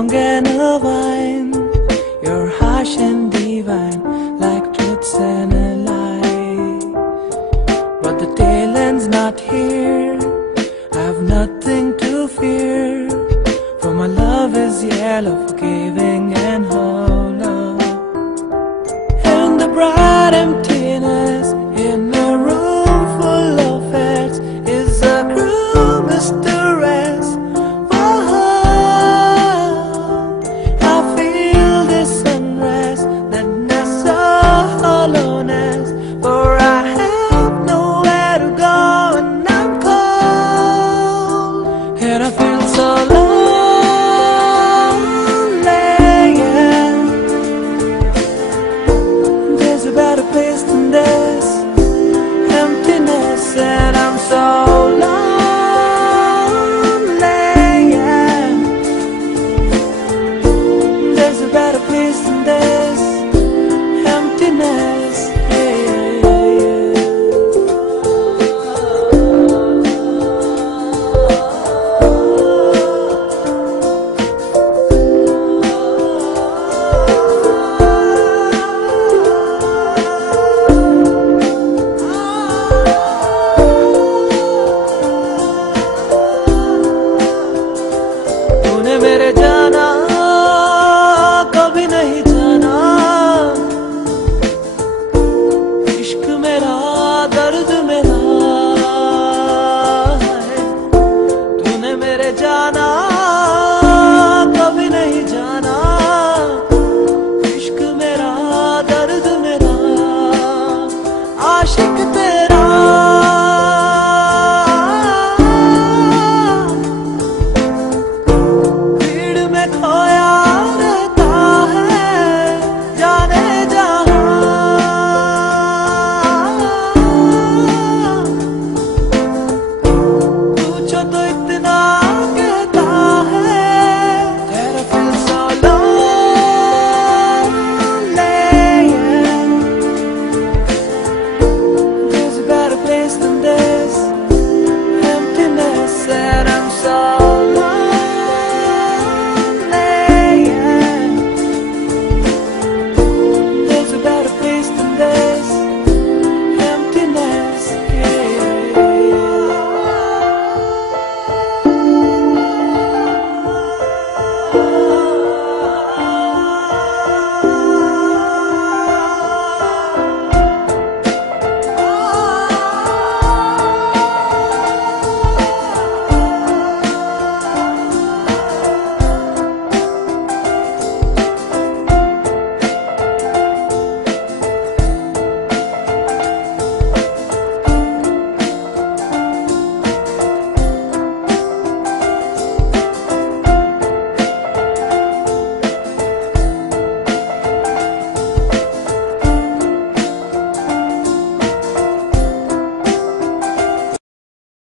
strong and a wine. You're harsh and divine, like truths and a lie. But the tail end's not here. I've nothing to fear, for my love is yellow, forgiving and hollow. And the bright emptiness in a room full of heads is a cruel mistress. I feel this unrest, sadness, hollowness, for I have nowhere to go and I'm cold, and I feel so lonely, yeah. There's a better place than this emptiness, and I'm so lonely, yeah. There's a better place than this emptiness, yeah, तूने मेरे जाना कभी नहीं जाना, इश्क मेरा दर्द मेरा है। तूने मेरे जाना कभी नहीं जाना, इश्क मेरा दर्द मेरा, आशिक तेरा भीड़ में खोया